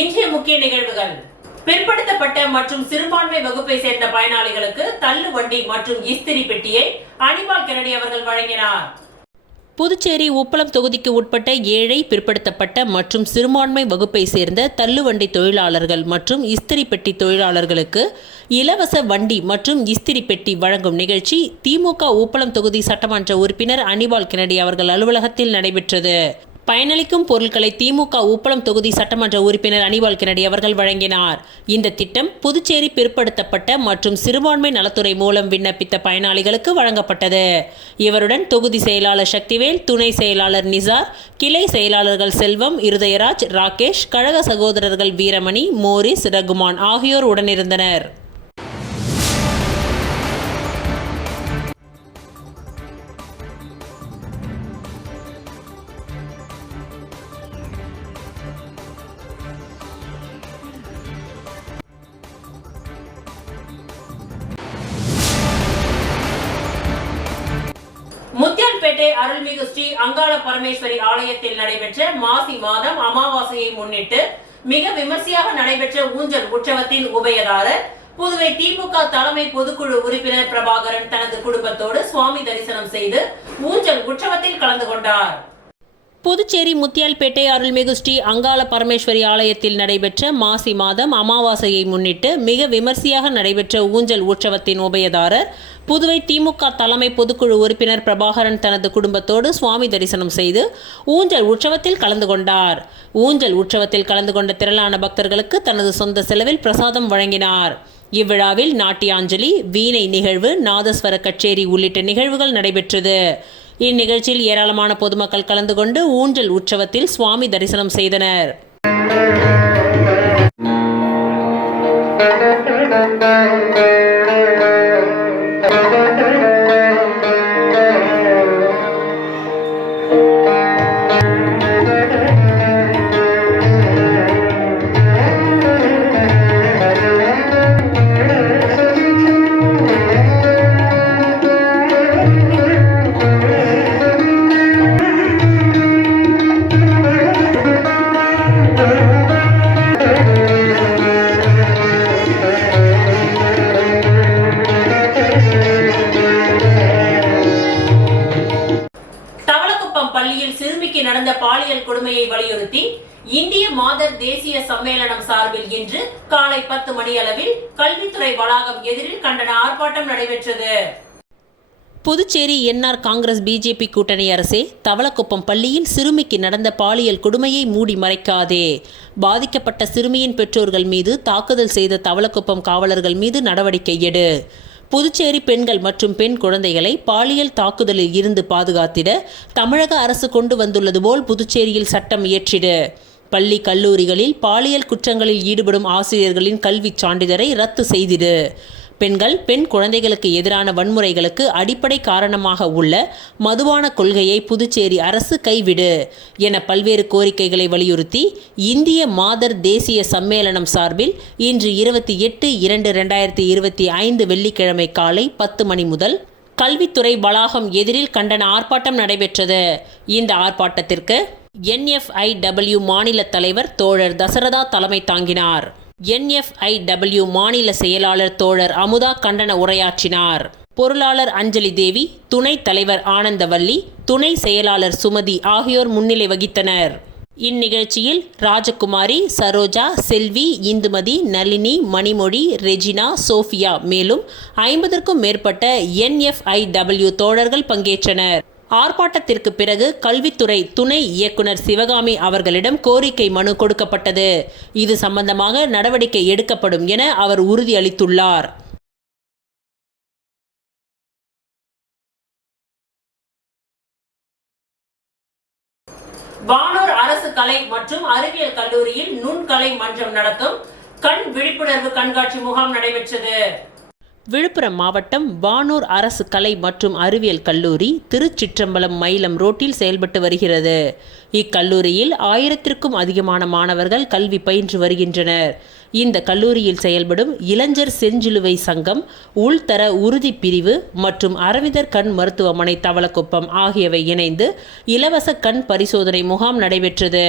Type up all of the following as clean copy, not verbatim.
இன்றைய முக்கிய நிகழ்வுகள். பிற்படுத்தப்பட்ட மற்றும் சிறுபான்மை வகுப்பை சேர்ந்த பயனாளிகளுக்கு தள்ளு வண்டி மற்றும் இஸ்திரி பெட்டியை அனிபால் கென்னடி அவர்கள் வழங்கினார். புதுச்சேரி உப்பளம் தொகுதிக்கு உட்பட்ட ஏழை, பிற்படுத்தப்பட்ட மற்றும் சிறுபான்மை வகுப்பை சேர்ந்த தள்ளுவண்டி தொழிலாளர்கள் மற்றும் இஸ்திரி பெட்டி தொழிலாளர்களுக்கு இலவச வண்டி மற்றும் இஸ்திரி பெட்டி வழங்கும் நிகழ்ச்சி திமுக உப்பளம் தொகுதி சட்டமன்ற உறுப்பினர் அனிபால் கென்னடி அவர்கள் அலுவலகத்தில் நடைபெற்றது. பயனளிக்கும் பொருட்களை திமுக உப்பளம் தொகுதி சட்டமன்ற உறுப்பினர் அனிபால் கென்னடி அவர்கள் வழங்கினார். இந்த திட்டம் புதுச்சேரி பிற்படுத்தப்பட்ட மற்றும் சிறுபான்மை நலத்துறை மூலம் விண்ணப்பித்த பயனாளிகளுக்கு வழங்கப்பட்டது. இவருடன் தொகுதி செயலாளர் சக்திவேல், துணை செயலாளர் நிசார், கிளை செயலாளர்கள் செல்வம், இருதயராஜ், ராகேஷ், கழக சகோதரர்கள் வீரமணி, மோரிஸ், ரகுமான் ஆகியோர் உடனிருந்தனர். முத்தியால்பேட்டை அருள்மிகு ஸ்ரீ அங்காள பரமேஸ்வரி ஆலயத்தில் நடைபெற்ற மாசி மாதம் அமாவாசையை முன்னிட்டு மிக விமர்சையாக நடைபெற்ற ஊஞ்சல் உற்சவத்தின் உபயதாரர் புதுவை திமுக தலைமை பொதுக்குழு உறுப்பினர் பிரபாகரன் தனது குடும்பத்தோடு சுவாமி தரிசனம் செய்து ஊஞ்சல் உற்சவத்தில் கலந்து கொண்டார். புதுச்சேரி முத்தியால்பேட்டை அருள்மிகு ஸ்ரீ அங்காள பரமேஸ்வரி ஆலயத்தில் நடைபெற்ற மாசி மாதம் அமாவாசையை முன்னிட்டு மிக விமர்சையாக நடைபெற்ற ஊஞ்சல் உற்சவத்தின் உபயதாரர் புதுவை திமுக தலைமை பொதுக்குழு உறுப்பினர் பிரபாகரன் தனது குடும்பத்தோடு சுவாமி தரிசனம் செய்து ஊஞ்சல் உற்சவத்தில் கலந்து கொண்டார். ஊஞ்சல் உற்சவத்தில் கலந்து கொண்ட திரளான பக்தர்களுக்கு தனது சொந்த செலவில் பிரசாதம் வழங்கினார். இவ்விழாவில் நாட்டியாஞ்சலி, வீணை நிகழ்வு, நாதஸ்வர கச்சேரி உள்ளிட்ட நிகழ்வுகள் நடைபெற்றது. இந்நிகழ்ச்சியில் ஏராளமான பொதுமக்கள் கலந்து கொண்டு ஊஞ்சல் உற்சவத்தில் சுவாமி தரிசனம் செய்தனர். பள்ளியில் சிறுமிக்கு நடந்த பாலியல் கொடுமையை வலியுறுத்தி இந்திய மாதர் தேசிய சம்மேளனம் சார்பில் இன்று காலை 10 மணியளவில் கல்வித்துறை வளாகம் எதிரில் கண்டன ஆர்ப்பாட்டம் நடைபெற்றது. புதுச்சேரி என்ஆர் காங்கிரஸ் பிஜேபி கூட்டணி அரசே, தவளக்குப்பம் பள்ளியில் சிறுமிக்கு நடந்த பாலியல் கொடுமையை மூடி மறைக்காதே. பாதிக்கப்பட்ட சிறுமியின் பெற்றோர்கள் மீது தாக்குதல் செய்த தவளக்குப்பம் காவலர்கள் மீது நடவடிக்கை எடு. புதுச்சேரி பெண்கள் மற்றும் பெண் குழந்தைகளை பாலியல் தாக்குதலில் இருந்து பாதுகாத்திட தமிழக அரசு கொண்டு வந்துள்ளது போல் புதுச்சேரியில் சட்டம் இயற்றிடு. பள்ளி கல்லூரிகளில் பாலியல் குற்றங்களில் ஈடுபடும் ஆசிரியர்களின் கல்வி சான்றிதழை ரத்து செய்திடு. பெண்கள், பெண் குழந்தைகளுக்கு எதிரான வன்முறைகளுக்கு அடிப்படை காரணமாக உள்ள மதுபான கொள்கையை புதுச்சேரி அரசு கைவிடு என பல்வேறு கோரிக்கைகளை வலியுறுத்தி இந்திய மாதர் தேசிய சம்மேளனம் சார்பில் இன்று 28/2/2025 வெள்ளிக்கிழமை காலை 10 மணி முதல் கல்வித்துறை வளாகம் எதிரில் கண்டன ஆர்ப்பாட்டம் நடைபெற்றது. இந்த ஆர்ப்பாட்டத்திற்கு NFIW மாநில தலைவர் தோழர் தசரதா தலைமை தாங்கினார். NFIW மாநில செயலாளர் தோழர் அமுதா கண்டன உரையாற்றினார். பொருளாளர் அஞ்சலி தேவி, துணைத் தலைவர் ஆனந்தவல்லி, துணை செயலாளர் சுமதி ஆகியோர் முன்னிலை வகித்தனர். இந்நிகழ்ச்சியில் ராஜகுமாரி, சரோஜா, செல்வி, இந்துமதி, நளினி, மணிமொழி, ரெஜினா, சோஃபியா மேலும் 50க்கும் மேற்பட்ட NFIW தோழர்கள் பங்கேற்றனர். ஆர்ப்பாட்டத்திற்கு பிறகு கல்வித்துறை துணை இயக்குனர் சிவகாமி அவர்களிடம் கோரிக்கை மனு கொடுக்கப்பட்டது. இது சம்பந்தமாக நடவடிக்கை எடுக்கப்படும் என அவர் உறுதியளித்துள்ளார். வானூர் அரசு கலை மற்றும் அறிவியல் கல்லூரியில் நுண்கலை மன்றம் நடத்தும் கண் விழிப்புணர்வு கண்காட்சி முகாம் நடைபெற்றது. விழுப்புரம் மாவட்டம் வானூர் அரசு கலை மற்றும் அறிவியல் கல்லூரி திருச்சிற்றம்பலம் மயிலம் ரோட்டில் செயல்பட்டு வருகிறது. இக்கல்லூரியில் 1000க்கும் அதிகமான மாணவர்கள் கல்வி பயின்று வருகின்றனர். இந்த கல்லூரியில் செயல்படும் இளைஞர் செஞ்சிலுவை சங்கம், உள்தர உறுதி பிரிவு மற்றும் அரவிந்தர் கண் மருத்துவமனை தவளக்குப்பம் ஆகியவை இணைந்து இலவச கண் பரிசோதனை முகாம் நடைபெற்றது.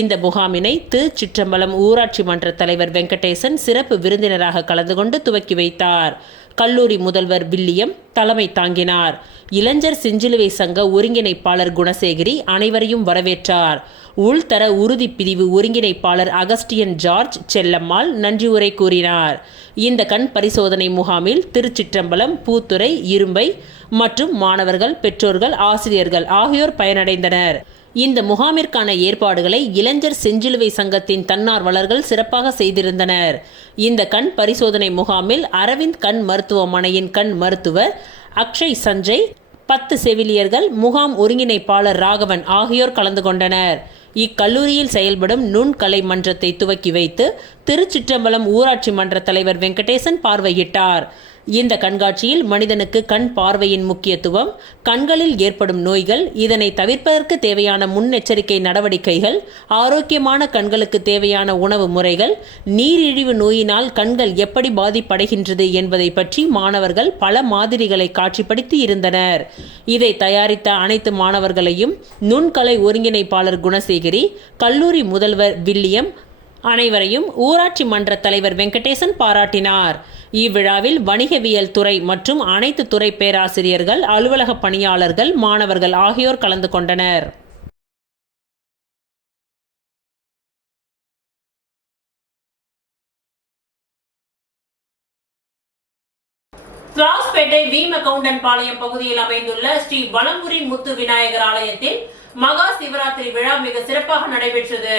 இந்த முகாமினை திருச்சிற்றம்பலம் ஊராட்சி மன்ற தலைவர் வெங்கடேசன் சிறப்பு விருந்தினராக கலந்து கொண்டு துவக்கி வைத்தார். கல்லூரி முதல்வர் வில்லியம் தலைமை தாங்கினார். இளைஞர் செஞ்சிலுவை சங்க ஒருங்கிணைப்பாளர் குணசேகரி அனைவரையும் வரவேற்றார். உள்தர உறுதி பிரிவு ஒருங்கிணைப்பாளர் அகஸ்டியன் ஜார்ஜ் செல்லம்மாள் நன்றி உரை கூறினார். இந்த கண் பரிசோதனை முகாமில் திருச்சிற்றம்பலம், பூத்துறை, இரும்பை மற்றும் மாணவர்கள், பெற்றோர்கள், ஆசிரியர்கள் ஆகியோர் பயனடைந்தனர். இந்த முகாமிற்கான ஏற்பாடுகளை இளைஞர் செஞ்சிலுவை சங்கத்தின் தன்னார்வலர்கள் சிறப்பாக செய்திருந்தனர். இந்த கண் பரிசோதனை முகாமில் அரவிந்த் கண் மருத்துவமனையின் கண் மருத்துவர் அக்ஷய் சஞ்சய், 10 செவிலியர்கள், முகாம் ஒருங்கிணைப்பாளர் ராகவன் ஆகியோர் கலந்து கொண்டனர். இக்கல்லூரியில் செயல்படும் நுண்கலை மன்றத்தை துவக்கி வைத்து திருச்சிற்றம்பலம் ஊராட்சி மன்ற தலைவர் வெங்கடேசன் பார்வையிட்டார். இந்த கண்காட்சியில் மனிதனுக்கு கண் பார்வையின் முக்கியத்துவம், கண்களில் ஏற்படும் நோய்கள், இதனை தவிர்ப்பதற்கு தேவையான முன்னெச்சரிக்கை நடவடிக்கைகள், ஆரோக்கியமான கண்களுக்கு தேவையான உணவு முறைகள், நீரிழிவு நோயினால் கண்கள் எப்படி பாதிப்படைகின்றது என்பதை பற்றி மாணவர்கள் பல மாதிரிகளை காட்சிப்படுத்தி இருந்தனர். இதை தயாரித்த அனைத்து மாணவர்களையும் நுண்கலை ஒருங்கிணைப்பாளர் குணசேகரி, கல்லூரி முதல்வர் வில்லியம் அனைவரையும் ஊராட்சி மன்ற தலைவர் வெங்கடேசன் பாராட்டினார். இவ்விழாவில் வணிகவியல் துறை மற்றும் அனைத்து துறை பேராசிரியர்கள், அலுவலக பணியாளர்கள், மாணவர்கள் ஆகியோர் கலந்து கொண்டனர். திலாஸ்பேட்டை வீமகவுண்டன் பாளையம் பகுதியில் அமைந்துள்ள ஸ்ரீ வலம்புரி முத்து விநாயகர் ஆலயத்தில் மகா சிவராத்திரி விழா மிக சிறப்பாக நடைபெற்றது.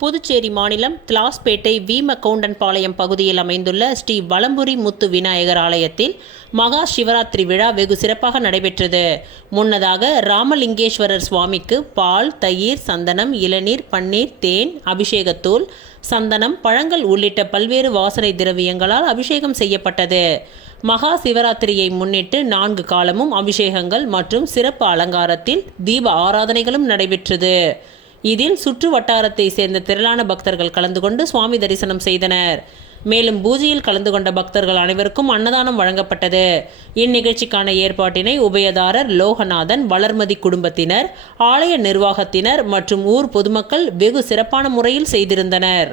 புதுச்சேரி மாநிலம் திலாஸ்பேட்டை வீமகவுண்டன் பாளையம் பகுதியில் அமைந்துள்ள ஸ்ரீ வலம்புரி முத்து விநாயகர் ஆலயத்தில் மகா சிவராத்திரி விழா வெகு சிறப்பாக நடைபெற்றது. முன்னதாக ராமலிங்கேஸ்வரர் சுவாமிக்கு பால், தயிர், சந்தனம், இளநீர், பன்னீர், தேன், அபிஷேகத்தூள், சந்தனம், பழங்கள் உள்ளிட்ட பல்வேறு வாசனை திரவியங்களால் அபிஷேகம் செய்யப்பட்டது. மகா சிவராத்திரியை முன்னிட்டு 4 காலமும் அபிஷேகங்கள் மற்றும் சிறப்பு அலங்காரத்தில் தீப ஆராதனைகளும் நடைபெற்றது. இதில் சுற்று வட்டாரத்தை சேர்ந்த திரளான பக்தர்கள் கலந்து கொண்டு சுவாமி தரிசனம் செய்தனர். மேலும் பூஜையில் கலந்து கொண்ட பக்தர்கள் அனைவருக்கும் அன்னதானம் வழங்கப்பட்டது. இந்நிகழ்ச்சிக்கான ஏற்பாட்டினை உபயதாரர் லோகநாதன், வளர்மதி குடும்பத்தினர், ஆலய நிர்வாகத்தினர் மற்றும் ஊர் பொதுமக்கள் வெகு சிறப்பான முறையில் செய்திருந்தனர்.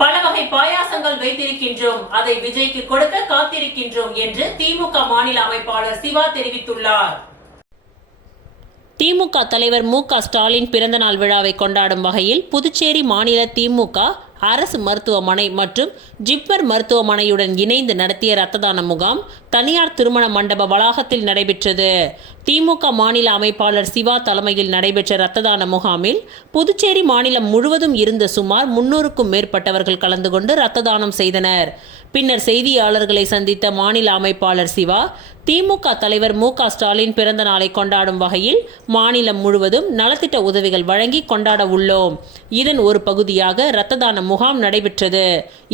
பல வகை பாயாசங்கள் வைத்திருக்கின்றோம், அதை விஜய்க்கு கொடுக்க காத்திருக்கின்றோம் என்று திமுக மாநில அமைப்பாளர் சிவா தெரிவித்துள்ளார். திமுக தலைவர் மு.க. ஸ்டாலின் பிறந்தநாள் விழாவை கொண்டாடும் வகையில் புதுச்சேரி மாநில திமுக அரசு மருத்துவமனை மற்றும் ஜிப்மர் மருத்துவமனையுடன் இணைந்து நடத்திய இரத்த தான முகாம் தனியார் திருமண மண்டப வளாகத்தில் நடைபெற்றது. திமுக மாநில அமைப்பாளர் சிவா தலைமையில் நடைபெற்ற இரத்த தான முகாமில் புதுச்சேரி மாநிலம் முழுவதும் இருந்த சுமார் 300க்கும் மேற்பட்டவர்கள் கலந்து கொண்டு இரத்த தானம் செய்தனர். பின்னர் செய்தியாளர்களை சந்தித்த மாநில அமைப்பாளர் சிவா, திமுக தலைவர் மு.க. ஸ்டாலின் பிறந்த நாளை கொண்டாடும் வகையில் மாநிலம் முழுவதும் நலத்திட்ட உதவிகள் வழங்கி கொண்டாட உள்ளோம். இதன் ஒரு பகுதியாக இரத்த தான முகாம் நடைபெற்றது.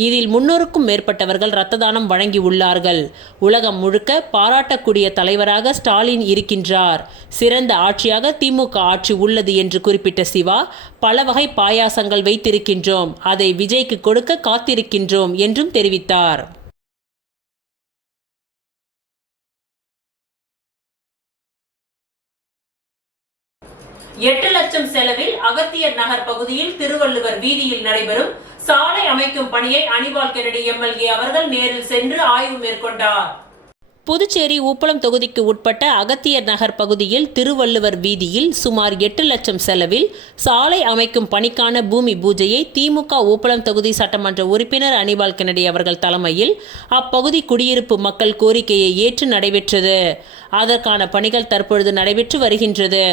இதில் 300க்கும் மேற்பட்டவர்கள் இரத்த தானம் வழங்கி உள்ளார்கள். உலகம் முழுக்க பாராட்டக்கூடிய தலைவராக ஸ்டாலின் இருக்கின்றார். சிறந்த ஆட்சியாக திமுக ஆட்சி உள்ளது என்று குறிப்பிட்ட சிவா, பல வகை பாயாசங்கள் வைத்திருக்கின்றோம், அதை விஜய்க்கு கொடுக்க காத்திருக்கின்றோம் என்றும் தெரிவித்தார். $8 லட்சம் செலவில் அகத்தியர் நகர் பகுதியில் திருவள்ளுவர் வீதியில் நடைபெறும் சாலை அமைக்கும் பணியை அனிபால் கென்னடி எம்எல்ஏ அவர்கள் நேரில் சென்று ஆய்வு மேற்கொண்டார். புதுச்சேரி உப்பளம் தொகுதிக்கு உட்பட்ட அகத்தியர் நகர் பகுதியில் திருவள்ளுவர் வீதியில் சுமார் 8 லட்சம் செலவில் சாலை அமைக்கும் பணிக்கான பூமி பூஜையை திமுக உப்பளம் தொகுதி சட்டமன்ற உறுப்பினர் அனிபால் கென்னடி அவர்கள் தலைமையில் அப்பகுதி குடியிருப்பு மக்கள் கோரிக்கையை ஏற்று நடைபெற்றது. அதற்கான பணிகள் தற்பொழுது நடைபெற்று வருகின்றது.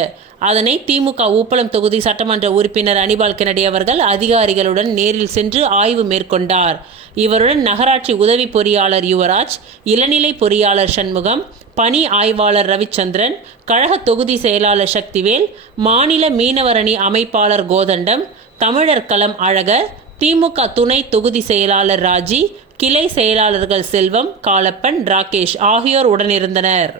அதனை திமுக உப்பளம் தொகுதி சட்டமன்ற உறுப்பினர் அனிபால் கென்னடி அவர்கள் அதிகாரிகளுடன் நேரில் சென்று ஆய்வு மேற்கொண்டார். இவருடன் நகராட்சி உதவி பொறியாளர் யுவராஜ், இளநிலை பொறியாளர் சண்முகம், பணி ஆய்வாளர் ரவிச்சந்திரன், கழக தொகுதி செயலாளர் சக்திவேல், மாநில மீனவரணி அமைப்பாளர் கோதண்டம், தமிழர் களம் அழகர், திமுக துணை தொகுதி செயலாளர் ராஜி, கிளை செயலாளர்கள் செல்வம், காலப்பன், ராகேஷ் ஆகியோர் உடனிருந்தனர்.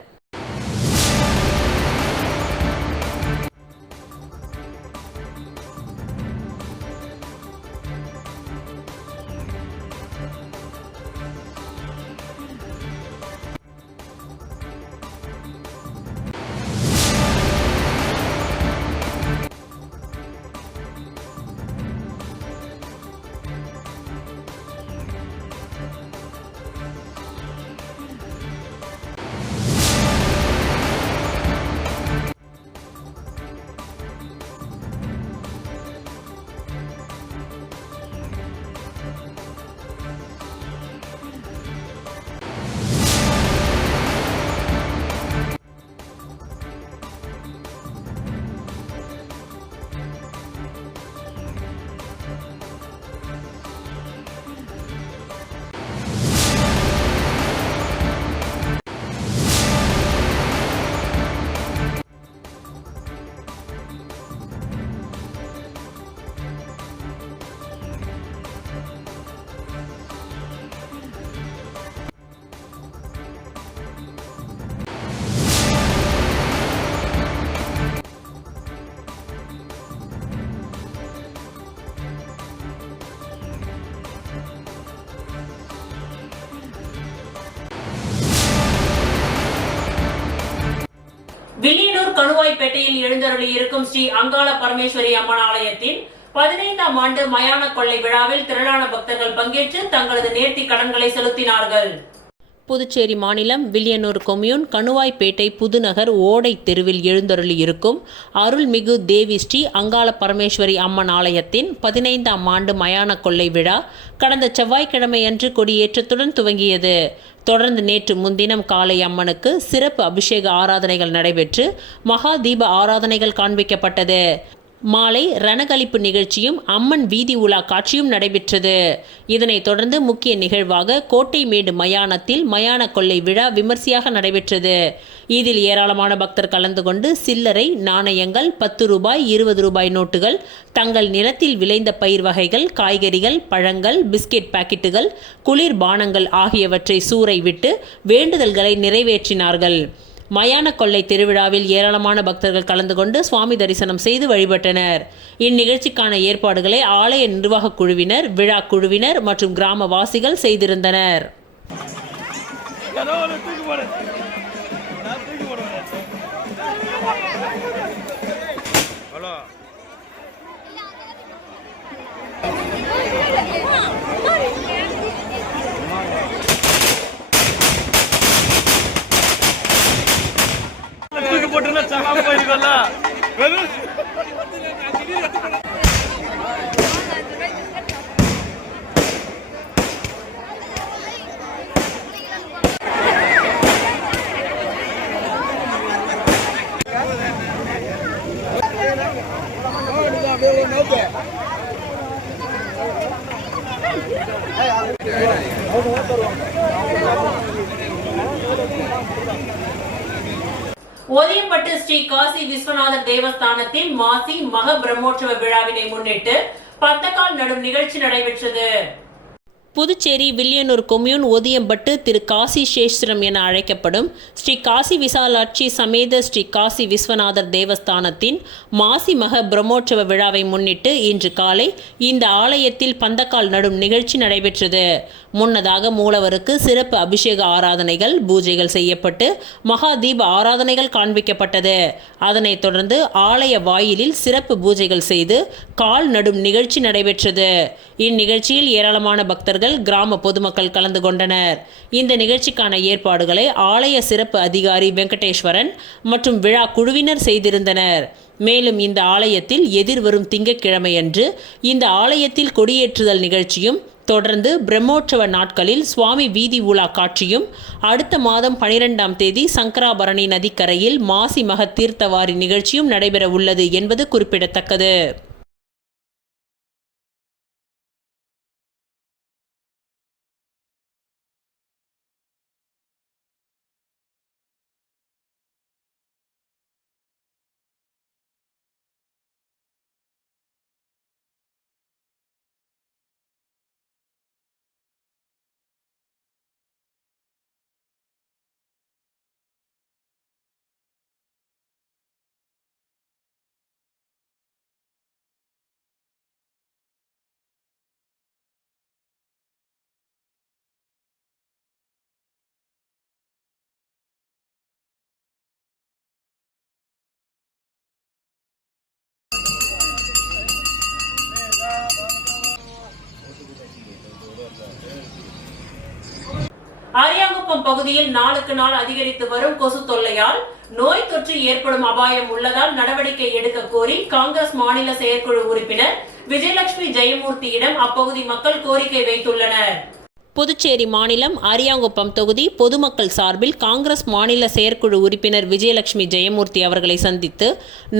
வில்லியனூர் கணுவாய்பேட்டையில் எழுந்தருளி இருக்கும் ஸ்ரீ அங்காள பரமேஸ்வரி அம்மன் ஆலயத்தின் 15ஆம் ஆண்டு மயான கொள்ளை விழாவில் திரளான பக்தர்கள் பங்கேற்று தங்களது நேர்த்தி கடன்களை செலுத்தினார்கள். புதுச்சேரி மாநிலம் வில்லியனூர் கொம்யூன் கணுவாய்பேட்டை புதுநகர் ஓடை தெருவில் எழுந்தருளி இருக்கும் அருள்மிகு தேவி ஸ்ரீ அங்காள பரமேஸ்வரி அம்மன் ஆலயத்தின் 15ஆம் ஆண்டு மயான கொள்ளை விழா கடந்த செவ்வாய்க்கிழமையன்று கொடியேற்றத்துடன் துவங்கியது. தொடர்ந்து நேற்று முன்தினம் காலை அம்மனுக்கு சிறப்பு அபிஷேக ஆராதனைகள் நடைபெற்று மகா தீப ஆராதனைகள் காண்பிக்கப்பட்டது. மாலை ரணகளிப்பு நிகழ்ச்சியும் அம்மன் வீதி உலா காட்சியும் நடைபெற்றது. இதனைத் தொடர்ந்து முக்கிய நிகழ்வாக கோட்டைமேடு மயானத்தில் மயான கொள்ளை விழா விமர்சையாக நடைபெற்றது. இதில் ஏராளமான பக்தர் கலந்து கொண்டு சில்லறை, நாணயங்கள், 10 ரூபாய், 20 ரூபாய் நோட்டுகள், தங்கள் நிலத்தில் விளைந்த பயிர் வகைகள், காய்கறிகள், பழங்கள், பிஸ்கெட் பாக்கெட்டுகள், குளிர் பானங்கள் ஆகியவற்றை சூறை விட்டு வேண்டுதல்களை நிறைவேற்றினார்கள். மயான கொள்ளை திருவிழாவில் ஏராளமான பக்தர்கள் கலந்து கொண்டு சுவாமி தரிசனம் செய்து வழிபட்டனர். இந்நிகழ்ச்சிக்கான ஏற்பாடுகளை ஆலய நிர்வாக குழுவினர், விழா குழுவினர் மற்றும் கிராமவாசிகள் செய்திருந்தனர். போட்டுனா சலாம் போயிருக்கல ஓதியம்பட்டு ஸ்ரீ காசி விஸ்வநாதர் தேவஸ்தானத்தின் மாசி மக பிரம்மோற்சவ விழாவினை முன்னிட்டு பந்தக்கால் நடும் நிகழ்ச்சி நடைபெற்றது. புதுச்சேரி வில்லியனூர் கொம்யூன் ஓதியம்பட்டு திரு காசி சேஸ்திரம் என அழைக்கப்படும் ஸ்ரீ காசி விசாலாட்சி சமேத ஸ்ரீ காசி விஸ்வநாதர் தேவஸ்தானத்தின் மாசி மக பிரம்மோற்சவ விழாவை முன்னிட்டு இன்று காலை இந்த ஆலயத்தில் பந்தக்கால் நடும் நிகழ்ச்சி நடைபெற்றது. முன்னதாக மூலவருக்கு சிறப்பு அபிஷேக ஆராதனைகள், பூஜைகள் செய்யப்பட்டு மகா தீப ஆராதனைகள் காண்பிக்கப்பட்டது. அதனைத் தொடர்ந்து ஆலய வாயிலில் சிறப்பு பூஜைகள் செய்து கால் நடும் நிகழ்ச்சி நடைபெற்றது. இந்நிகழ்ச்சியில் ஏராளமான பக்தர்கள், கிராம பொதுமக்கள் கலந்து கொண்டனர். இந்த நிகழ்ச்சிக்கான ஏற்பாடுகளை ஆலய சிறப்பு அதிகாரி வெங்கடேஸ்வரன் மற்றும் விழா குழுவினர் செய்திருந்தனர். மேலும் இந்த ஆலயத்தில் எதிர்வரும் திங்கட்கிழமையன்று இந்த ஆலயத்தில் கொடியேற்றுதல் நிகழ்ச்சியும், தொடர்ந்து பிரம்மோற்சவ நாட்களில் சுவாமி வீதி உலா காட்சியும், அடுத்த மாதம் 12ஆம் தேதி சங்கராபரணி நதிக்கரையில் மாசி மக தீர்த்தவாரி நிகழ்ச்சியும் நடைபெற உள்ளது என்பது குறிப்பிடத்தக்கது. அரியாங்குப்பம் பகுதியில் நாளுக்கு நாள் அதிகரித்து வரும் கொசு தொல்லையால் நோய் தொற்று ஏற்படும் அபாயம் உள்ளதால் நடவடிக்கை எடுக்க கோரி காங்கிரஸ் மாநில செயற்குழு உறுப்பினர் விஜயலட்சுமி ஜெயமூர்த்தியிடம் அப்பகுதி மக்கள் கோரிக்கை வைத்துள்ளனர். புதுச்சேரி மாநிலம் அரியாங்குப்பம் தொகுதி பொதுமக்கள் சார்பில் காங்கிரஸ் மாநில செயற்குழு உறுப்பினர் விஜயலட்சுமி ஜெயமூர்த்தி அவர்களை சந்தித்து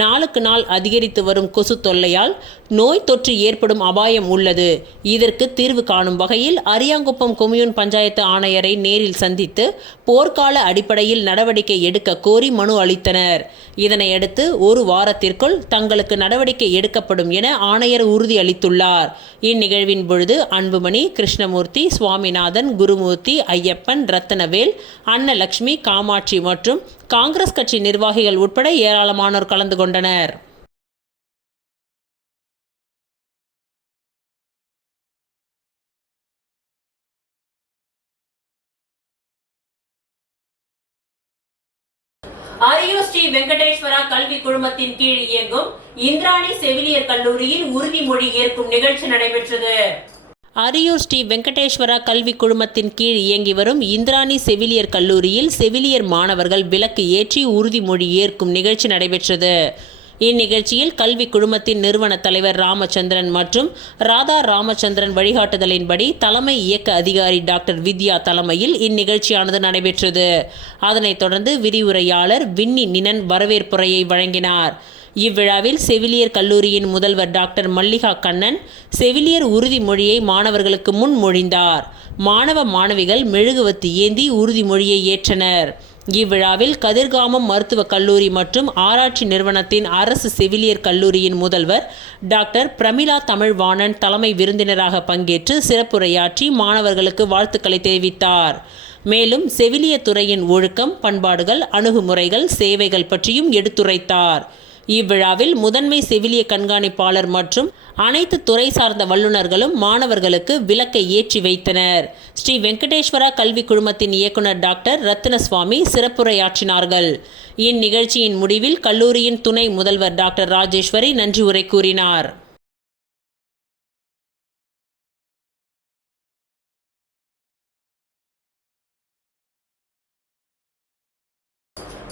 நாளுக்கு நாள் அதிகரித்து வரும் கொசு தொல்லையால் நோய் தொற்று ஏற்படும் அபாயம் உள்ளது, இதற்கு தீர்வு காணும் வகையில் அரியாங்குப்பம் கொம்யூன் பஞ்சாயத்து ஆணையரை நேரில் சந்தித்து போர்க்கால அடிப்படையில் நடவடிக்கை எடுக்க கோரி மனு அளித்தனர். இதனையடுத்து ஒரு வாரத்திற்குள் தங்களுக்கு நடவடிக்கை எடுக்கப்படும் என ஆணையர் உறுதியளித்துள்ளார். இந்நிகழ்வின் பொழுது அன்புமணி, கிருஷ்ணமூர்த்தி, சுவாமிநாதன், குருமூர்த்தி, ஐயப்பன், ரத்தனவேல், அன்னலட்சுமி, காமாட்சி மற்றும் காங்கிரஸ் கட்சி நிர்வாகிகள் உட்பட ஏராளமானோர் கலந்து கொண்டனர். அரியூர் ஸ்ரீ வெங்கடேஸ்வரா கல்வி குழுமத்தின் கீழ் இயங்கும் இந்திராணி செவிலியர் கல்லூரியில் உறுதிமொழி ஏற்கும் நிகழ்ச்சி நடைபெற்றது. அரியூர் ஸ்ரீ வெங்கடேஸ்வரா கல்வி குழுமத்தின் கீழ் இயங்கி வரும் இந்திராணி செவிலியர் கல்லூரியில் செவிலியர் மாணவர்கள் விளக்கு ஏற்றி உறுதிமொழி ஏற்கும் நிகழ்ச்சி நடைபெற்றது. இந்நிகழ்ச்சியில் கல்வி குழுமத்தின் நிறுவன தலைவர் ராமச்சந்திரன் மற்றும் ராதா ராமச்சந்திரன் வழிகாட்டுதலின்படி தலைமை இயக்க அதிகாரி டாக்டர் வித்யா தலைமையில் இந்நிகழ்ச்சியானது நடைபெற்றது. அதனைத் தொடர்ந்து விரிவுரையாளர் வின்னி நினன் வரவேற்புரையை வழங்கினார். இவ்விழாவில் செவிலியர் கல்லூரியின் முதல்வர் டாக்டர் மல்லிகா கண்ணன் செவிலியர் உறுதிமொழியை மாணவர்களுக்கு முன் மொழிந்தார். மாணவ மாணவிகள் மெழுகுவத்தி ஏந்தி உறுதிமொழியை ஏற்றனர். இவ்விழாவில் கதிர்காமம் மருத்துவக் கல்லூரி மற்றும் ஆராய்ச்சி நிறுவனத்தின் அரசு செவிலியர் கல்லூரியின் முதல்வர் டாக்டர் பிரமிளா தமிழ்வாணன் தலைமை விருந்தினராக பங்கேற்று சிறப்புரையாற்றி மாணவர்களுக்கு வாழ்த்துக்களை தெரிவித்தார். மேலும் செவிலியர் துறையின் ஒழுக்கம், பண்பாடுகள், அணுகுமுறைகள், சேவைகள் பற்றியும் எடுத்துரைத்தார். இவ்விழாவில் முதன்மை செவிலிய கண்காணிப்பாளர் மற்றும் அனைத்து துறை சார்ந்த வல்லுநர்களும் மாணவர்களுக்கு விளக்கை ஏற்றி வைத்தனர். ஸ்ரீ வெங்கடேஸ்வரா கல்வி குழுமத்தின் இயக்குனர் டாக்டர் ரத்தினசுவாமி சிறப்புரையாற்றினார்கள். இந்நிகழ்ச்சியின் முடிவில் கல்லூரியின் துணை முதல்வர் டாக்டர் ராஜேஸ்வரி நன்றி உரை கூறினார்.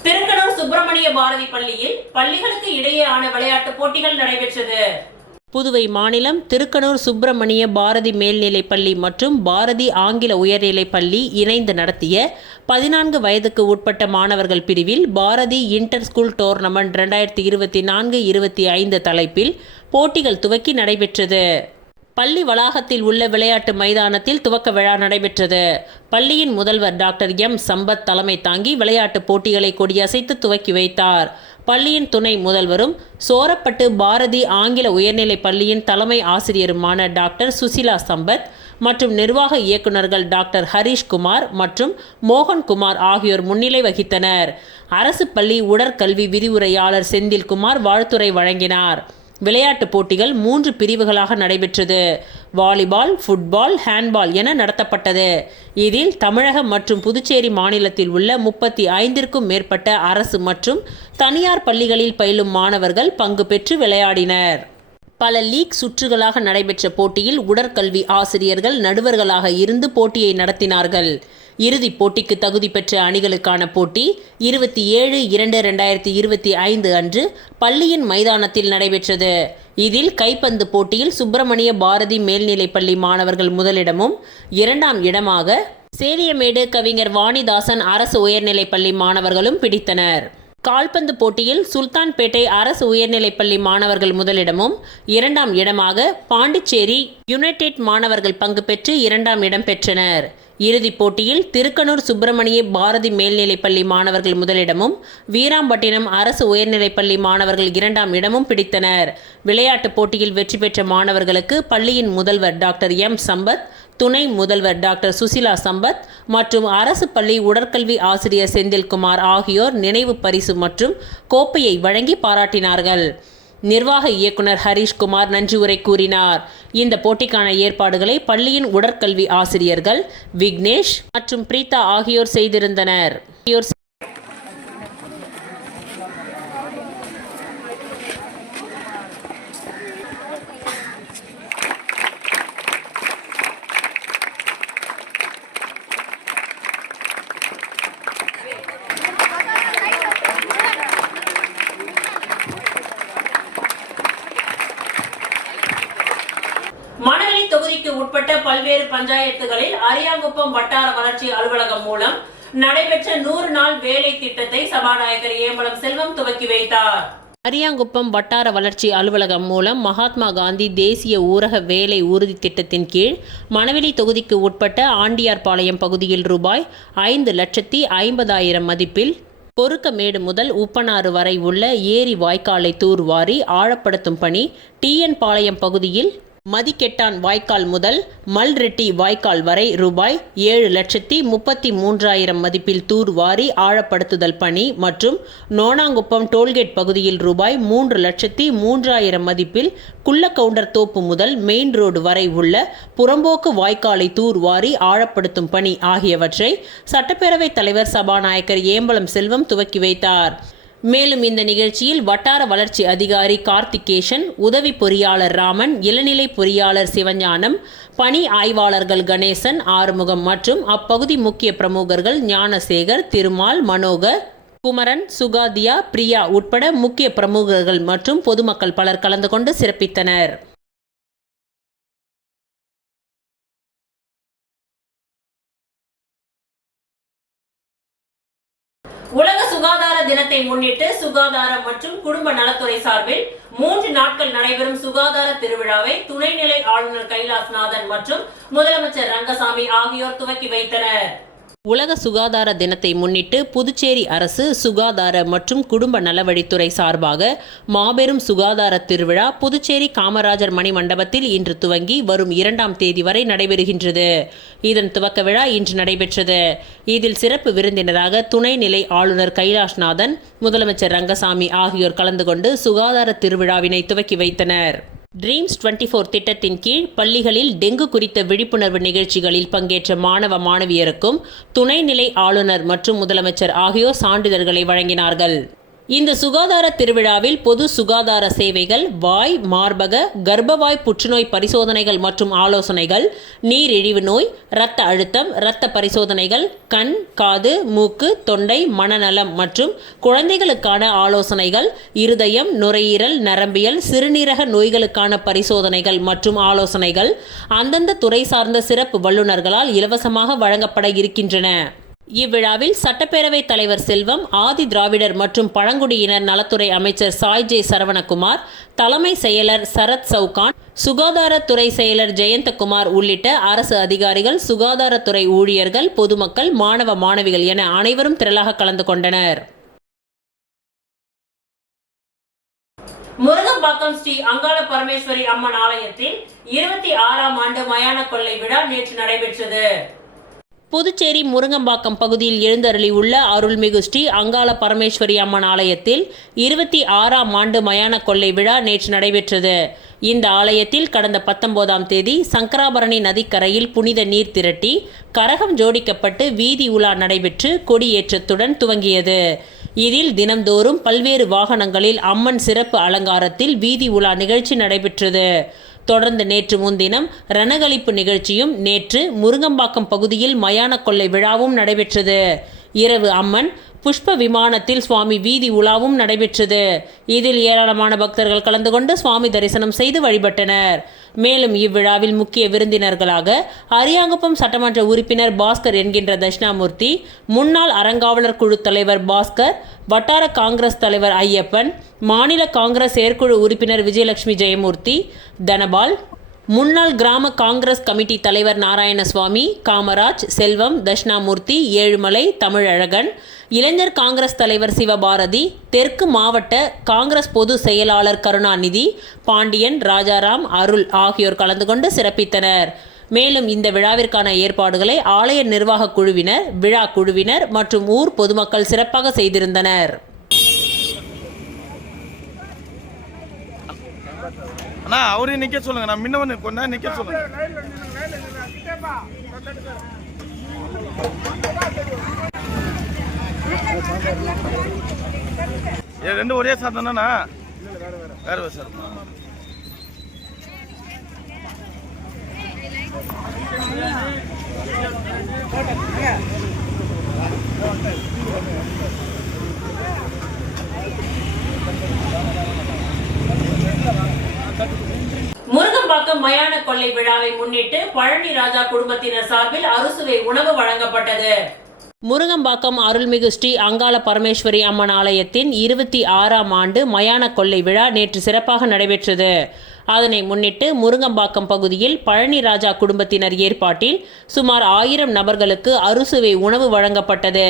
திருக்கனூர் சுப்பிரமணிய பாரதி பள்ளியில் பள்ளிகளுக்கு இடையேயான விளையாட்டு போட்டிகள் நடைபெற்றது. புதுவை மாநிலம் திருக்கனூர் சுப்பிரமணிய பாரதி மேல்நிலைப் பள்ளி மற்றும் பாரதி ஆங்கில உயர்நிலைப் பள்ளி இணைந்து நடத்திய 14 வயதுக்கு உட்பட்ட மாணவர்கள் பிரிவில் பாரதி இன்டர் ஸ்கூல் டோர்னமெண்ட் 2024-25 தலைப்பில் போட்டிகள் துவக்கி நடைபெற்றது. பள்ளி வளாகத்தில் உள்ள விளையாட்டு மைதானத்தில் துவக்க விழா நடைபெற்றது. பள்ளியின் முதல்வர் டாக்டர் எம் சம்பத் தலைமை தாங்கி விளையாட்டு போட்டிகளை கொடியசைத்து துவக்கி வைத்தார். பள்ளியின் துணை முதல்வரும் சோரப்பட்டு பாரதி ஆங்கில உயர்நிலைப் பள்ளியின் தலைமை ஆசிரியருமான டாக்டர் சுசிலா சம்பத் மற்றும் நிர்வாக இயக்குநர்கள் டாக்டர் ஹரீஷ்குமார் மற்றும் மோகன்குமார் ஆகியோர் முன்னிலை வகித்தனர். அரசு பள்ளி உடற்கல்வி விரிவுரையாளர் செந்தில்குமார் வாழ்த்துரை வழங்கினார். விளையாட்டுப் போட்டிகள் 3 பிரிவுகளாக நடைபெற்றது. வாலிபால், ஃபுட்பால், ஹேண்ட்பால் என நடத்தப்பட்டது. இதில் தமிழகம் மற்றும் புதுச்சேரி மாநிலத்தில் உள்ள 35க்கும் மேற்பட்ட அரசு மற்றும் தனியார் பள்ளிகளில் பயிலும் மாணவர்கள் பங்கு பெற்று விளையாடினர். பல லீக் சுற்றுகளாக நடைபெற்ற போட்டியில் உடற்கல்வி ஆசிரியர்கள் நடுவர்களாக இருந்து போட்டியை நடத்தினார்கள். இறுதிப் போட்டிக்கு தகுதி பெற்ற அணிகளுக்கான போட்டி 27/2/2025 அன்று பள்ளியின் மைதானத்தில் நடைபெற்றது. இதில் கைப்பந்து போட்டியில் சுப்பிரமணிய பாரதி மேல்நிலைப்பள்ளி மாணவர்கள் முதலிடமும், 2ஆம் இடமாக சேலியமேடு கவிஞர் வாணிதாசன் அரசு உயர்நிலைப்பள்ளி மாணவர்களும் பிடித்தனர். கால்பந்து போட்டியில் சுல்தான்பேட்டை அரசு உயர்நிலைப்பள்ளி மாணவர்கள் முதலிடமும், 2ஆம் இடமாக பாண்டிச்சேரி யுனைடெட் மாணவர்கள் பங்கு பெற்று 2ஆம் இடம் பெற்றனர். இறுதிப் போட்டியில் திருக்கனூர் சுப்பிரமணிய பாரதி மேல்நிலைப்பள்ளி மாணவர்கள் முதலிடமும், வீராம்பட்டினம் அரசு உயர்நிலைப்பள்ளி மாணவர்கள் 2ஆம் இடமும் பிடித்தனர். விளையாட்டுப் போட்டியில் வெற்றி பெற்ற மாணவர்களுக்கு பள்ளியின் முதல்வர் டாக்டர் எம் சம்பத், துணை முதல்வர் டாக்டர் சுசிலா சம்பத் மற்றும் அரசு பள்ளி உடற்கல்வி ஆசிரியர் செந்தில்குமார் ஆகியோர் நினைவு பரிசு மற்றும் கோப்பையை வழங்கி பாராட்டினார்கள். நிர்வாக இயக்குனர் ஹரீஷ்குமார் நன்றி உரை கூறினார். இந்த போட்டிக்கான ஏற்பாடுகளை பள்ளியின் உடற்கல்வி ஆசிரியர்கள் விக்னேஷ் மற்றும் பிரீதா ஆகியோர் செய்திருந்தனர். உட்பட்ட பல்வேறு பஞ்சாயத்துகளில் அரியாங்குப்பம் வட்டார வளர்ச்சி அலுவலகம் மூலம் நடைபெற்ற 100 நாள் வேலை திட்டத்தை சபாநாயகர் ஏம்பலம் செல்வம் துவக்கி வைத்தார். அரியாங்குப்பம் வட்டார வளர்ச்சி அலுவலகம் மூலம் மகாத்மா காந்தி தேசிய ஊரக வேலை உறுதி திட்டத்தின் கீழ் மணவெளி தொகுதிக்கு உட்பட்ட ஆண்டியார்பாளையம் பகுதியில் ரூபாய் 5,50,000 மதிப்பில் பொறுக்கமேடு முதல் உப்பனாறு வரை உள்ள ஏரி வாய்க்காலை தூர்வாரி ஆழப்படுத்தும் பணி, TN பாளையம் பகுதியில் மதிக்கெட்டான் வாய்க்கால் முதல் மல்ரெட்டி வாய்க்கால் வரை ரூபாய் 7,33,000 மதிப்பில் தூர்வாரி ஆழப்படுத்துதல் பணி மற்றும் நோனாங்குப்பம் டோல்கேட் பகுதியில் ரூபாய் 3,03,000 மதிப்பில் குள்ளக்கவுண்டர் தோப்பு முதல் மெயின் ரோடு வரை உள்ள புறம்போக்கு வாய்க்காலை தூர்வாரி ஆழப்படுத்தும் பணி ஆகியவற்றை சட்டப்பேரவைத் தலைவர் சபாநாயகர் ஏம்பலம் செல்வம் துவக்கி வைத்தார். மேலும் இந்த நிகழ்ச்சியில் வட்டார வளர்ச்சி அதிகாரி கார்த்திகேசன், உதவி பொறியாளர் ராமன், இளநிலை பொறியாளர் சிவஞானம், பணி ஆய்வாளர்கள் கணேசன், ஆறுமுகம் மற்றும் அப்பகுதி முக்கிய பிரமுகர்கள் ஞானசேகர், திருமால், மனோகர், குமரன், சுகாதியா, பிரியா உட்பட முக்கிய பிரமுகர்கள் மற்றும் பொதுமக்கள் பலர் கலந்து கொண்டு சிறப்பித்தனர். உலக சுகாதார தினத்தை முன்னிட்டு சுகாதாரம் மற்றும் குடும்ப நலத்துறை சார்பில் 3 நாட்கள் நடைபெறும் சுகாதார திருவிழாவை துணைநிலை ஆளுநர் கைலாஸ்நாதன் மற்றும் முதலமைச்சர் ரங்கசாமி ஆகியோர் துவக்கி வைத்தனர். உலக சுகாதார தினத்தை முன்னிட்டு புதுச்சேரி அரசு சுகாதார மற்றும் குடும்ப நலவழித்துறை சார்பாக மாபெரும் சுகாதார திருவிழா புதுச்சேரி காமராஜர் மணி மண்டபத்தில் இன்று துவங்கி வரும் 2ஆம் தேதி வரை நடைபெறுகின்றது. இதன் துவக்க விழா இன்று நடைபெற்றது. இதில் சிறப்பு விருந்தினராக துணைநிலை ஆளுநர் கைலாஷ்நாதன், முதலமைச்சர் ரங்கசாமி ஆகியோர் கலந்து கொண்டு சுகாதார திருவிழாவினை துவக்கி வைத்தனர். ட்ரீம்ஸ் 24 திட்டத்தின் கீழ் பள்ளிகளில் டெங்கு குறித்த விழிப்புணர்வு நிகழ்ச்சிகளில் பங்கேற்ற மாணவ மாணவியருக்கும் துணைநிலை ஆளுநர் மற்றும் முதலமைச்சர் ஆகியோர் சான்றிதழ்களை வழங்கினார்கள். இந்த சுகாதார திருவிழாவில் பொது சுகாதார சேவைகள், வாய், மார்பக, கர்ப்பவாய் புற்றுநோய் பரிசோதனைகள் மற்றும் ஆலோசனைகள், நீரிழிவு நோய், இரத்த அழுத்தம், இரத்த பரிசோதனைகள், கண், காது, மூக்கு, தொண்டை, மனநலம் மற்றும் குழந்தைகளுக்கான ஆலோசனைகள், இருதயம், நுரையீரல், நரம்பியல், சிறுநீரக நோய்களுக்கான பரிசோதனைகள் மற்றும் ஆலோசனைகள் அந்தந்த துறை சார்ந்த சிறப்பு வல்லுநர்களால் இலவசமாக வழங்கப்பட இருக்கின்றன. இவ்விழாவில் சட்டப்பேரவைத் தலைவர் செல்வம், ஆதி திராவிடர் மற்றும் பழங்குடியினர் நலத்துறை அமைச்சர் சாய் ஜே சரவணகுமார், தலைமை செயலர் சரத் சவுகான், சுகாதாரத்துறை செயலர் ஜெயந்தகுமார் உள்ளிட்ட அரசு அதிகாரிகள், சுகாதாரத்துறை ஊழியர்கள், பொதுமக்கள், மாணவ மாணவிகள் என அனைவரும் திரளாக கலந்து கொண்டனர். முருங்கம்பாக்கம் ஸ்ரீ அங்காள பரமேஸ்வரி அம்மன் ஆலயத்தில் 26ஆம் ஆண்டு மயான கொள்ளை விழா நேற்று நடைபெற்றது. புதுச்சேரி முருங்கம்பாக்கம் பகுதியில் எழுந்தருளியுள்ள அருள்மிகு ஸ்ரீ அங்காள பரமேஸ்வரி அம்மன் ஆலயத்தில் 26ஆம் ஆண்டு மயான கொள்ளை விழா நேற்று நடைபெற்றது. இந்த ஆலயத்தில் கடந்த 19ஆம் தேதி சங்கராபரணி நதிக்கரையில் புனித நீர் திரட்டி கரகம் ஜோடிக்கப்பட்டு வீதி உலா நடைபெற்று கொடியேற்றத்துடன் துவங்கியது. இதில் தினம்தோறும் பல்வேறு வாகனங்களில் அம்மன் சிறப்பு அலங்காரத்தில் வீதி உலா நிகழ்ச்சி நடைபெற்றது. தொடர்ந்து நேற்று முன்தினம் ரணகளிப்பு நிகழ்ச்சியும், நேற்று முருங்கம்பாக்கம் பகுதியில் மயான கொள்ளை விழாவும் நடைபெற்றது. இரவு அம்மன் புஷ்ப விமானத்தில் சுவாமி வீதி உலாவும் நடைபெற்றது. இதில் ஏராளமான பக்தர்கள் கலந்து கொண்டு சுவாமி தரிசனம் செய்து வழிபட்டனர். மேலும் இவ்விழாவில் முக்கிய விருந்தினர்களாக அரியாங்குப்பம் சட்டமன்ற உறுப்பினர் பாஸ்கர் என்கின்ற தட்சிணாமூர்த்தி, முன்னாள் அறங்காவலர் குழு தலைவர் பாஸ்கர், வட்டார காங்கிரஸ் தலைவர் ஐயப்பன், மாநில காங்கிரஸ் செயற்குழு உறுப்பினர் விஜயலட்சுமி ஜெயமூர்த்தி, தனபால், முன்னாள் கிராம காங்கிரஸ் கமிட்டி தலைவர் நாராயணசுவாமி, காமராஜ், செல்வம், தட்சிணாமூர்த்தி, ஏழுமலை, தமிழழகன், இளைஞர் காங்கிரஸ் தலைவர் சிவபாரதி, தெற்கு மாவட்ட காங்கிரஸ் பொது செயலாளர் கருணாநிதி, பாண்டியன், ராஜாராம், அருள் ஆகியோர் கலந்து கொண்டு சிறப்பித்தனர். மேலும் இந்த விழாவிற்கான ஏற்பாடுகளை ஆலய நிர்வாக குழுவினர், விழா குழுவினர் மற்றும் ஊர் பொதுமக்கள் சிறப்பாக செய்திருந்தனர். அண்ணா அவரே நிக்க சொல்லுங்க, நான் முன்ன வந்து கொஞ்ச நேரம் நிக்க சொல்லுங்க. ரெண்டு ஒரே சாதம் தானா? வேற வேற சார். முருங்கம்பாக்கம் மயான கொள்ளை விழாவை முன்னிட்டு பழனி ராஜா குடும்பத்தினர் சார்பில் அறுசுவை உணவு வழங்கப்பட்டது. முருங்கம்பாக்கம் அருள்மிகு ஸ்ரீ அங்காள பரமேஸ்வரி அம்மன் ஆலயத்தின் 26ஆம் ஆண்டு மயான கொள்ளை விழா நேற்று சிறப்பாக நடைபெற்றது. அதனை முன்னிட்டு முருங்கம்பாக்கம் பகுதியில் பழனி ராஜா குடும்பத்தினர் ஏற்பாட்டில் சுமார் 1000 நபர்களுக்கு அறுசுவை உணவு வழங்கப்பட்டது.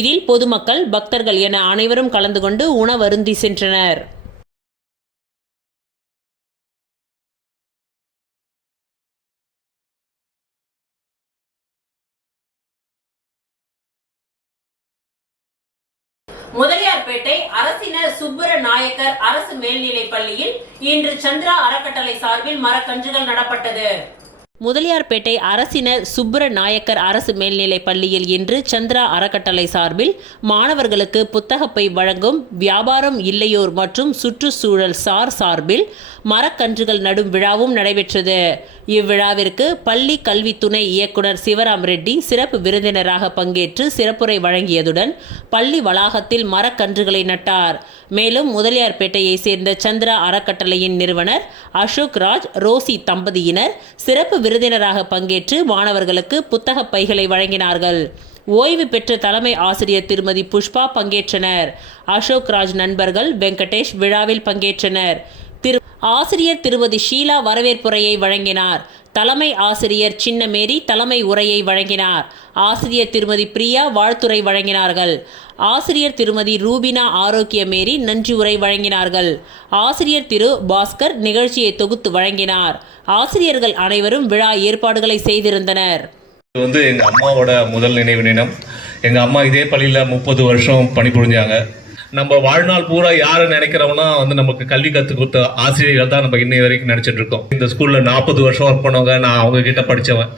இதில் பொதுமக்கள், பக்தர்கள் என அனைவரும் கலந்து கொண்டு உணவருந்தி சென்றனர். முதலியார்பேட்டை அரசினர் சுப்பர நாயக்கர் அரசு மேல்நிலைப் பள்ளியில் இன்று சந்திரா அறக்கட்டளை சார்பில் மரக்கன்றுகள் நடப்பட்டது. முதலியார்பேட்டை அரசினர் சுப்பர நாயக்கர் அரசு மேல்நிலைப் பள்ளியில் இன்று சந்திரா அறக்கட்டளை சார்பில் மாணவர்களுக்கு புத்தகப்பை வழங்கும் வியாபாரம் இல்லையோர் மற்றும் சுற்றுச்சூழல் சார்பில் மரக்கன்றுகள் நடும் விழாவும் நடைபெற்றது. இவ்விழாவிற்கு பள்ளி கல்வி துணை இயக்குனர் சிவராம் ரெட்டி சிறப்பு விருந்தினராக பங்கேற்று சிறப்புரை வழங்கியதுடன் பள்ளி வளாகத்தில் மரக்கன்றுகளை நட்டார். மேலும் முதலியார்பேட்டையை சேர்ந்த சந்திரா அறக்கட்டளையின் நிறுவனர் அசோக் ராஜ், ரோசி தம்பதியினர் சிறப்பு விருந்தினராக பங்கேற்று மாணவர்களுக்கு புத்தக பைகளை வழங்கினார்கள். ஓய்வு பெற்ற தலைமை ஆசிரியர் திருமதி புஷ்பா பங்கேற்றனர். அசோக் ராஜ் நண்பர்கள் வெங்கடேஷ் விழாவில் பங்கேற்றனர். ஆசிரியர் திருமதி ஷீலா வரவேற்புரையை வழங்கினார். தலைமை ஆசிரியர் சின்னமேரி தலைமை உரையை வழங்கினார். ஆசிரியர் திருமதி பிரியா வாழ்த்துரை வழங்கினார்கள். ஆசிரியர் திருமதி ரூபினா ஆரோக்கியமேரி நன்றி உரை வழங்கினார்கள். ஆசிரியர் திரு பாஸ்கர் நிகழ்ச்சியை தொகுத்து வழங்கினார். ஆசிரியர்கள் அனைவரும் விழா ஏற்பாடுகளை செய்திருந்தனர். இது எங்க அம்மாவோட முதல் நினைவு தினம். எங்க அம்மா இதே பள்ளியில 30 வருஷம் பணிபுரிஞ்சாங்க. நம்ம வாழ்நாள் பூரா யாரை நினைக்கிறோம்னா நமக்கு கல்வி கற்றுக் கொடுத்த ஆசிரியர்கள் தான் நம்ம இன்னை வரைக்கும் நினைச்சிட்டு இருக்கோம். இந்த ஸ்கூல்ல 40 வருஷம் ஒர்க் பண்ணவங்க, நான் அவங்க கிட்ட படிச்சவன்.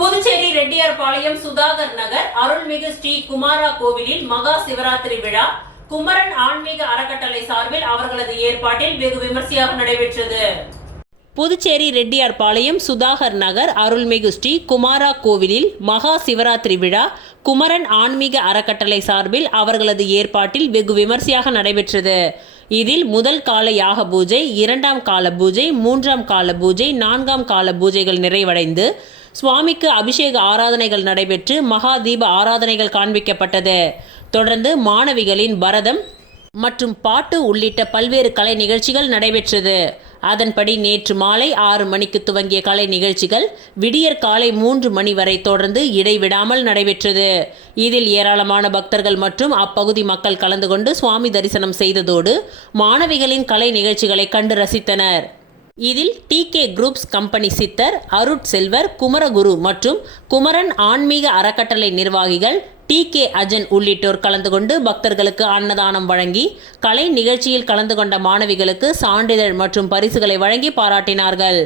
புதுச்சேரி ரெட்டியார்பாளையம் சுதாகர் நகர் அருள்மிகு ஸ்ரீ குமாரா கோவிலில் மகா சிவராத்திரி விழா குமரன் ஆன்மீக அறக்கட்டளை சார்பில் அவர்களது ஏற்பாட்டில் வெகு விமர்சையாக நடைபெற்றது. புதுச்சேரி ரெட்டியார்பாளையம் சுதாகர் நகர் அருள்மிகு ஸ்ரீ குமாரா கோவிலில் மகா சிவராத்திரி விழா குமரன் ஆன்மீக அறக்கட்டளை சார்பில் அவர்களது ஏற்பாட்டில் வெகு விமர்சையாக நடைபெற்றது. இதில் முதல் கால யாக பூஜை, 2ஆம் கால பூஜை, 3ஆம் கால பூஜை, 4ஆம் கால பூஜைகள் நிறைவடைந்து சுவாமிக்கு அபிஷேக ஆராதனைகள் நடைபெற்று மகா தீப ஆராதனைகள் காண்பிக்கப்பட்டது. தொடர்ந்து மாணவிகளின் பரதம் மற்றும் பாட்டு உள்ளிட்ட பல்வேறு கலை நிகழ்ச்சிகள் நடைபெற்றது. அதன்படி நேற்று மாலை 6 மணிக்கு துவங்கிய கலை நிகழ்ச்சிகள் விடியற் காலை 3 மணி வரை தொடர்ந்து இடைவிடாமல் நடைபெற்றது. இதில் ஏராளமான பக்தர்கள் மற்றும் அப்பகுதி மக்கள் கலந்து கொண்டு சுவாமி தரிசனம் செய்ததோடு மாணவிகளின் கலை நிகழ்ச்சிகளை கண்டு ரசித்தனர். இதில் TK குரூப்ஸ் கம்பெனி சித்தர், அருட்செல்வர், குமரகுரு மற்றும் குமரன் ஆன்மீக அறக்கட்டளை நிர்வாகிகள் TK அஜன் உள்ளிட்டோர் கலந்து கொண்டு பக்தர்களுக்கு அன்னதானம் வழங்கி கலை நிகழ்ச்சியில் கலந்து கொண்ட மாணவிகளுக்கு சான்றிதழ் மற்றும் பரிசுகளை வழங்கி பாராட்டினார்கள்.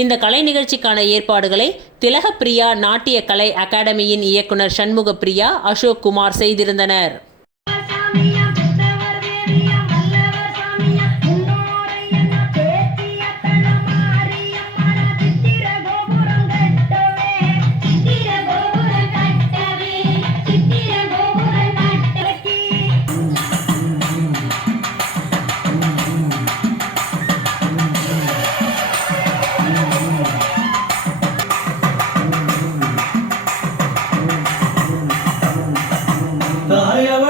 இந்த கலை நிகழ்ச்சிக்கான ஏற்பாடுகளை திலகப்பிரியா நாட்டிய கலை அகாடமியின் இயக்குனர் சண்முகப்பிரியா, அசோக் குமார் செய்திருந்தனர். தாயவ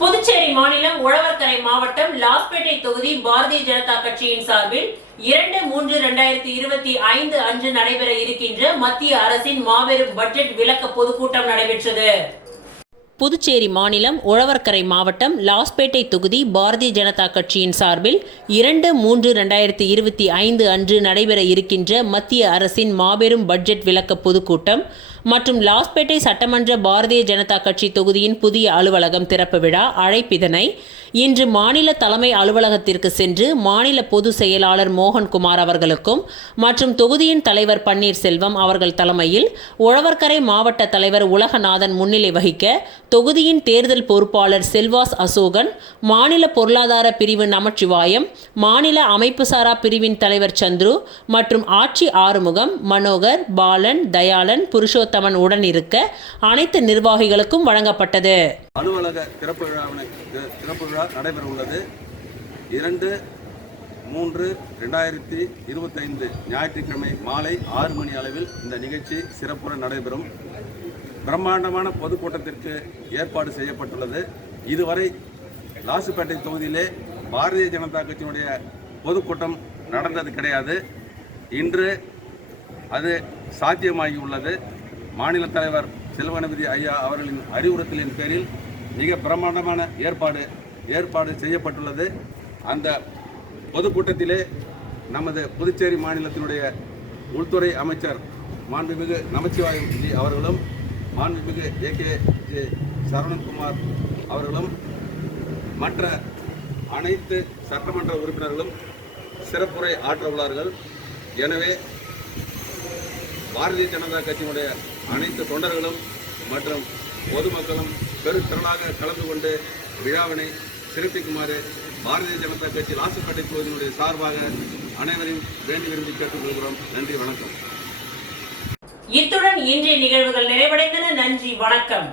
புதுச்சேரி மாநிலம் உழவர்கரை மாவட்டம் லாஸ்பேட்டை தொகுதி பாரதிய ஜனதா கட்சியின் சார்பில் 2/3/2025 அன்று நடைபெற இருக்கின்ற மத்திய அரசின் மாபெரும் பட்ஜெட் விளக்க பொதுக்கூட்டம் நடைபெற்றது. புதுச்சேரி மாநிலம் உழவர்கரை மாவட்டம் லாஸ்பேட்டை தொகுதி பாரதிய ஜனதா கட்சியின் சார்பில் 2/3/2025 அன்று நடைபெற இருக்கின்ற மத்திய அரசின் மாபெரும் பட்ஜெட் விளக்க பொதுக்கூட்டம் மற்றும் லாஸ்பேட்டை சட்டமன்ற பாரதிய ஜனதா கட்சி தொகுதியின் புதிய அலுவலகம் திறப்பு விழா அழைப்பிதனை இன்று மாநில தலைமை அலுவலகத்திற்கு சென்று மாநில பொதுச் செயலாளர் மோகன்குமார் அவர்களுக்கும் மற்றும் தொகுதியின் தலைவர் பன்னீர்செல்வம் அவர்கள் தலைமையில் உழவர்கரை மாவட்ட தலைவர் உலகநாதன் முன்னிலை வகிக்க தொகுதியின் தேர்தல் பொறுப்பாளர் செல்வாஸ் அசோகன், மாநில பொருளாதார பிரிவு நமச்சிவாயம், மாநில அமைப்புசாரா பிரிவின் தலைவர் சந்துரு மற்றும் ஆட்சி ஆறுமுகம், மனோகர், பாலன், தயாளன், புருஷோத்தமன் உடன் இருக்க அனைத்து நிர்வாகிகளுக்கும் வழங்கப்பட்டது. அலுவலக திறப்பு விழா நடைபெற உள்ளது. 2/3/2025 ஞாயிற்றுக்கிழமை மாலை 6 மணி அளவில் இந்த நிகழ்ச்சி சிறப்புற நடைபெறும். பிரம்மாண்டமான பொதுக்கூட்டத்திற்கு ஏற்பாடு செய்யப்பட்டுள்ளது. இதுவரை லாசுப்பேட்டை தொகுதியிலே பாரதிய ஜனதா கட்சியினுடைய பொதுக்கூட்டம் நடந்தது கிடையாது. இன்று அது சாத்தியமாகி உள்ளது. மாநில தலைவர் செல்வகணபதி ஐயா அவர்களின் அறிவுறுத்தலின் பேரில் மிக பிரம்மாண்டமான ஏற்பாடு செய்யப்பட்டுள்ளது. அந்த பொதுக்கூட்டத்திலே நமது புதுச்சேரி மாநிலத்தினுடைய உள்துறை அமைச்சர் மாண்புமிகு நமச்சிவாயம் அவர்களும் மாண்புமிகு ஏ.கே. சரவணன்குமார் அவர்களும் மற்ற அனைத்து சட்டமன்ற உறுப்பினர்களும் சிறப்புரை ஆற்ற உள்ளார்கள். எனவே பாரதிய ஜனதா கட்சியினுடைய அனைத்து தொண்டர்களும் மற்றும் பொதுமக்களும் பெருத்திரளாக கலந்து கொண்டு விழாவினை சிறப்பிக்குமாறு பாரதிய ஜனதா கட்சி லாசுப்பேட்டை தொகுதியினுடைய சார்பாக அனைவரையும் வேண்டி விரும்பி கேட்டுக்கொள்கிறோம். நன்றி, வணக்கம். இத்துடன் இன்றைய நிகழ்வுகள் நிறைவடைந்தன. நன்றி, வணக்கம்.